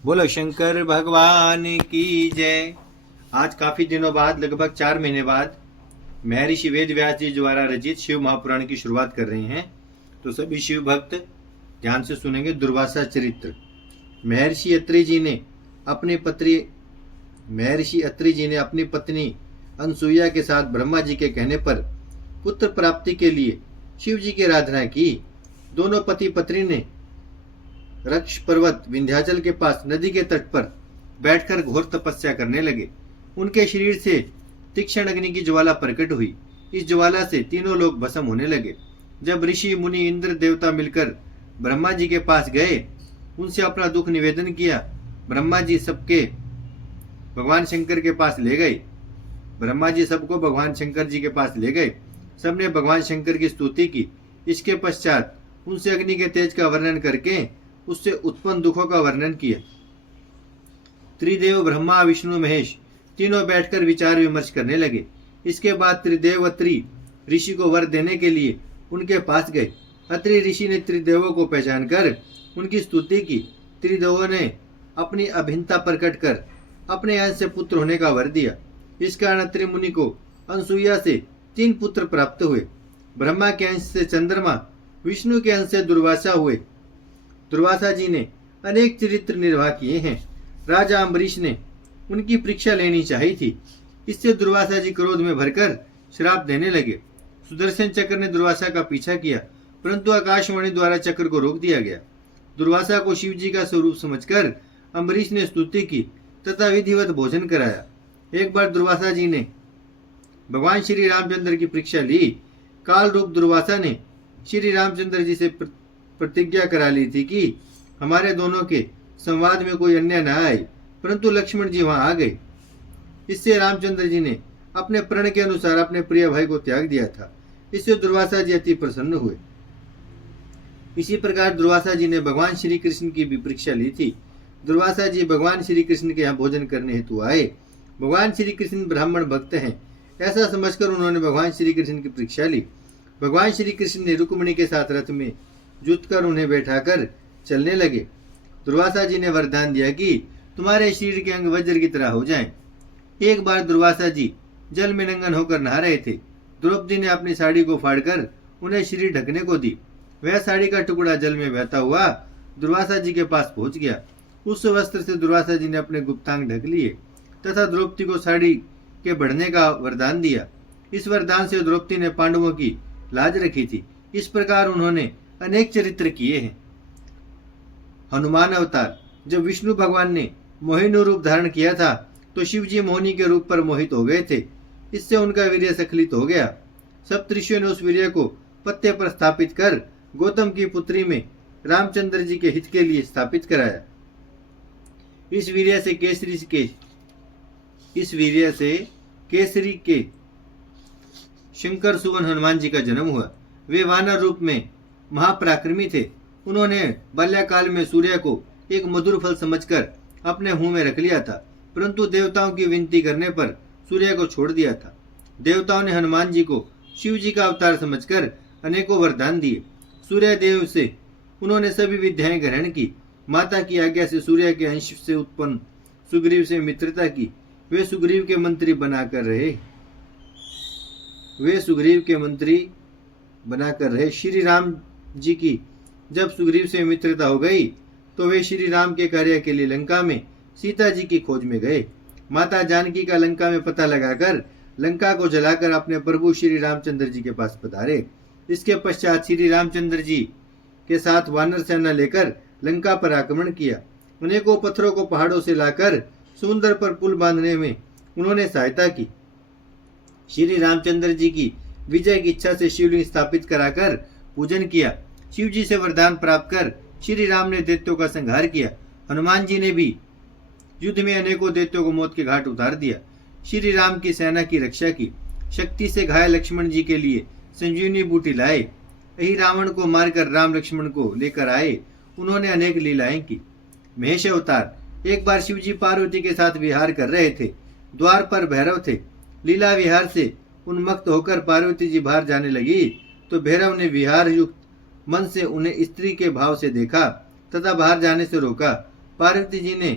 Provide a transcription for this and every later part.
बोलो शंकर भगवान की जय। आज काफी दिनों बाद, लगभग 4 महीने बाद, महर्षि वेद व्यास जी द्वारा रचित शिव महापुराण की शुरुआत कर रहे हैं। तो सभी शिव भक्त ध्यान से सुनेंगे। दुर्वासा चरित्र। महर्षि अत्रि जी ने अपनी पत्री महर्षि अत्रि जी ने अपनी पत्नी अनसुईया के साथ ब्रह्मा जी के कहने पर पुत्र प्राप्ति के लिए शिव जी की आराधना की। दोनों पति पत्नी ने रक्ष पर्वत विंध्याचल के पास नदी के तट पर बैठकर घोर तपस्या करने लगे। उनके शरीर से तीक्ष्ण अग्नि की ज्वाला प्रकट हुई। इस ज्वाला से तीनों लोग भस्म होने लगे। जब ऋषि मुनि इंद्र देवता मिलकर ब्रह्मा जी के पास गए, उनसे अपना दुख निवेदन किया। ब्रह्मा जी सबके भगवान शंकर के पास ले गए। ब्रह्मा जी सबको भगवान शंकर जी के पास ले गए। सबने भगवान शंकर की स्तुति की। इसके पश्चात उनसे अग्नि के तेज का वर्णन करके उससे उत्पन्न दुखों का वर्णन किया। त्रिदेव ब्रह्मा विष्णु महेश तीनों बैठकर विचार विमर्श करने लगे। इसके बाद त्रिदेव अत्रि ऋषि को वर देने के लिए उनके पास गए। अत्रि ऋषि ने त्रिदेवों को पहचान कर उनकी स्तुति की। त्रिदेवों ने अपनी अभिन्नता प्रकट कर अपने अंश से पुत्र होने का वर दिया। इस कारण अत्रि मुनि को अनसुईया से 3 पुत्र प्राप्त हुए। ब्रह्मा के अंश से चंद्रमा, विष्णु के अंश से दुर्वासा हुए। दुर्वासा जी ने अनेक चरित्र निर्वाह किए हैं। राजा अम्बरीश ने उनकी परीक्षा लेनी चाहिए थी। इससे दुर्वासा जी क्रोध में भरकर श्राप देने लगे। सुदर्शन चक्र ने दुर्वासा का पीछा किया, परंतु आकाशवाणी द्वारा चक्र को रोक दिया गया। दुर्वासा को शिव जी का स्वरूप समझकर अम्बरीश ने स्तुति की तथा विधिवत भोजन कराया। एक बार दुर्वासा जी ने भगवान श्री रामचंद्र की परीक्षा ली। काल रूप दुर्वासा ने श्री रामचंद्र जी से प्रतिज्ञा करा ली थी कि हमारे दोनों के संवाद में कोई अन्य न आए, परंतु लक्ष्मण जी वहां आ गए। इससे रामचंद्र जी ने अपने प्रण के अनुसार अपने प्रिय भाई को त्याग दिया था। इससे दुर्वासा जी अति प्रसन्न हुए। इसी प्रकार दुर्वासा जी ने भगवान श्री कृष्ण की भी परीक्षा ली थी। दुर्वासा जी भगवान श्री कृष्ण के यहाँ भोजन करने हेतु आए। भगवान श्री कृष्ण ब्राह्मण भक्त हैं, ऐसा समझकर उन्होंने भगवान श्री कृष्ण की परीक्षा ली। भगवान श्री कृष्ण ने रुक्मिणी के साथ रथ में जुतकर उन्हें बैठाकर चलने लगे। दुर्वासा जी ने वरदान दिया कि तुम्हारे शरीर के अंग वज्र की तरह हो जाएं। एक बार दुर्वासा जी जल में नंगन होकर नहा रहे थे। द्रौपदी ने अपनी साड़ी को फाड़कर उन्हें शरीर ढकने को दी। वह साड़ी का टुकड़ा जल में बहता हुआ दुर्वासा जी के पास पहुंच गया। उस वस्त्र से दुर्वासा जी ने अपने गुप्तांग ढक लिए तथा द्रौपदी को साड़ी के बढ़ने का वरदान दिया। इस वरदान से द्रौपदी ने पांडवों की लाज रखी थी। इस प्रकार उन्होंने अनेक चरित्र किए हैं। हनुमान अवतार। जब विष्णु भगवान ने मोहिनी रूप धारण किया था तो शिव जी मोहिनी के रूप पर मोहित हो गए थे। इससे उनका वीर्य स्खलित हो गया। सप्तऋषियों ने उस वीर्य को पत्ते पर स्थापित कर गौतम की पुत्री में रामचंद्र जी के हित के लिए स्थापित कराया। इस वीर्य से केसरी के शंकर सुवन हनुमान जी का जन्म हुआ। वे वानर रूप में महापराक्रमी थे। उन्होंने बाल्यकाल में सूर्य को एक मधुर फल समझकर अपने मुंह में रख लिया था, परंतु देवताओं की विनती करने पर सूर्य को छोड़ दिया था। देवताओं ने हनुमान जी को शिव जी का अवतार समझकर अनेकों वरदान दिए। सूर्य देव से उन्होंने सभी विद्याएं ग्रहण की। माता की आज्ञा से सूर्य के अंश से उत्पन्न सुग्रीव से मित्रता की। वे सुग्रीव के मंत्री बनाकर रहे। श्री राम जी की जब सुग्रीव से मित्रता हो गई तो वे श्री राम के कार्य के लिए लंका में सीता जी की खोज में गए। माता जानकी का लंका में पता लगाकर लंका को जलाकर अपने प्रभु श्री रामचंद्र जी के पास पधारे। इसके पश्चात श्री रामचंद्र जी के साथ वानर सेना लेकर लंका पर आक्रमण किया। अनेकों पत्थरों को पहाड़ों से लाकर समुद्र पर पुल बांधने में उन्होंने सहायता की। श्री रामचंद्र जी की विजय की इच्छा से शिवलिंग स्थापित कराकर पूजन किया। शिव जी से वरदान प्राप्त कर श्री राम ने दैत्यों का संहार किया। हनुमान जी ने भी युद्ध में अनेकों दैत्यों को मौत के घाट उतार दिया। श्री राम की सेना की रक्षा की। शक्ति से घायल लक्ष्मण जी के लिए संजीवनी बूटी लाए। यही रावण को मारकर राम लक्ष्मण को लेकर आए। उन्होंने अनेक लीलाएं की। महेश अवतार। एक बार शिव जी पार्वती के साथ विहार कर रहे थे। द्वार पर भैरव थे। लीला विहार से उन्मत्त होकर पार्वती जी बाहर जाने लगी तो भैरव ने विहार युक्त मन से उन्हें स्त्री के भाव से देखा तथा बाहर जाने से रोका। पार्वती जी ने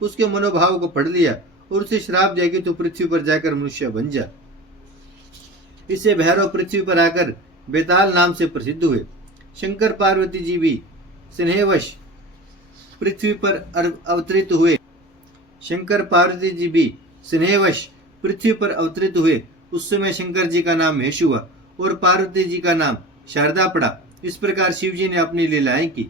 उसके मनोभाव को पढ़ लिया और उसे श्राप दिया कि तू पृथ्वी पर जाकर मनुष्य बन जा। इससे भैरव पृथ्वी पर आकर बेताल नाम से प्रसिद्ध हुए। शंकर पार्वती जी भी स्नेहवश पृथ्वी पर अवतरित हुए। शंकर पार्वती जी भी स्नेहवश पृथ्वी पर अवतरित हुए। उस समय शंकर जी का नाम महेश हुआ और पार्वती जी का नाम शारदा पड़ा। इस प्रकार शिव जी ने अपनी लीलाएं की।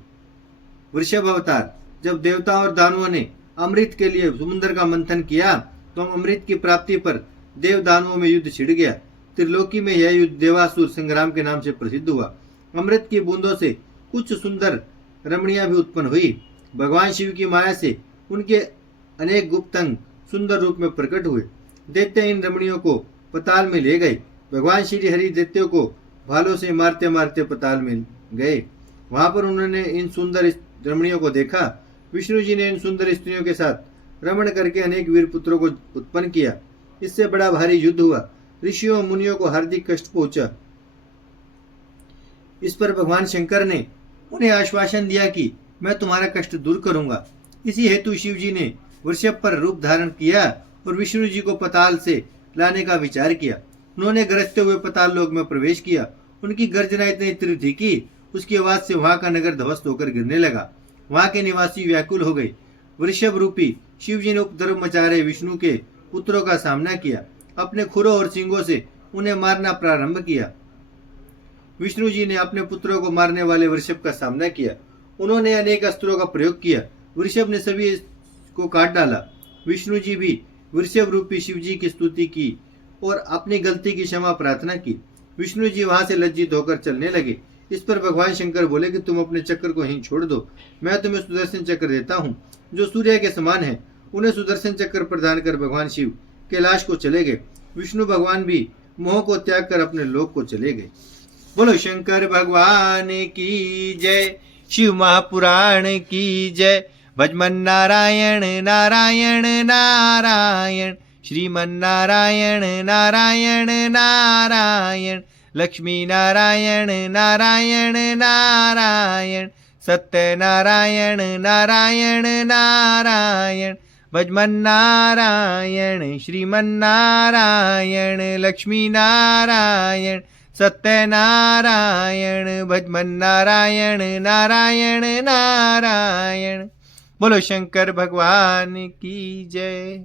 वृषभ अवतार। जब देवताओं और दानवों ने अमृत के लिए समुद्र का मंथन किया तो अमृत की प्राप्ति पर देव दानवों में युद्ध छिड़ गया। त्रिलोकी में यह युद्ध देवासुर संग्राम के नाम से प्रसिद्ध हुआ। अमृत की बूंदों से कुछ सुंदर रमणियां भी उत्पन्न हुई। भगवान शिव की माया से उनके अनेक गुप्त अंग सुंदर रूप में प्रकट हुए। दैत्य इन रमणियों को पताल में ले गए। भगवान श्री हरि दैत्यों को भालों से मारते मारते पताल में गए। वहां पर उन्होंने इन सुंदर रमणियों को देखा। विष्णु जी ने इन सुंदर स्त्रियों के साथ रमण करके अनेक वीर पुत्रों को उत्पन्न किया। इससे बड़ा भारी युद्ध हुआ। ऋषियों और मुनियों को हार्दिक कष्ट पहुंचा। इस पर भगवान शंकर ने उन्हें आश्वासन दिया कि मैं तुम्हारा कष्ट दूर करूंगा। इसी हेतु शिव जी ने वृषभ पर रूप धारण किया और विष्णु जी को पताल से लाने का विचार किया। उन्होंने गरजते हुए पताल लोक में प्रवेश किया। उनकी गर्जना इतनी तीव्र थी कि उसकी आवाज से वहां का नगर ध्वस्त होकर गिरने लगा। वहां के निवासी व्याकुल हो गए। वृषभ रूपी शिव जी ने उपद्रव मचा रहे विष्णु के पुत्रों का सामना किया। अपने खुरों और सींगों से उन्हें मारना प्रारंभ किया। विष्णु जी ने अपने पुत्रों को मारने वाले वृषभ का सामना किया। उन्होंने अनेक अस्त्रों का प्रयोग किया। वृषभ ने सभी को काट डाला। विष्णु जी भी वृषभ रूपी शिव जी की स्तुति की और अपनी गलती की क्षमा प्रार्थना की। विष्णु जी वहां से लज्जित होकर चलने लगे। इस पर भगवान शंकर बोले कि तुम अपने चक्र को यहीं छोड़ दो। मैं तुम्हें सुदर्शन चक्र देता हूँ जो सूर्य के समान है। उन्हें सुदर्शन चक्र प्रदान कर भगवान शिव कैलाश को चले गए। विष्णु भगवान भी मोह को त्याग कर अपने लोक को चले गए। बोलो शंकर भगवान की जय। शिव महापुराण की जय। भजमन नारायण नारायण नारायण। श्रीमन नारायण नारायण नारायण। लक्ष्मी नारायण नारायण नारायण। सत्य नारायण नारायण नारायण। भजमन नारायण श्रीमन नारायण। लक्ष्मी नारायण सत्य नारायण। भजमन नारायण नारायण नारायण। बोलो शंकर भगवान की जय।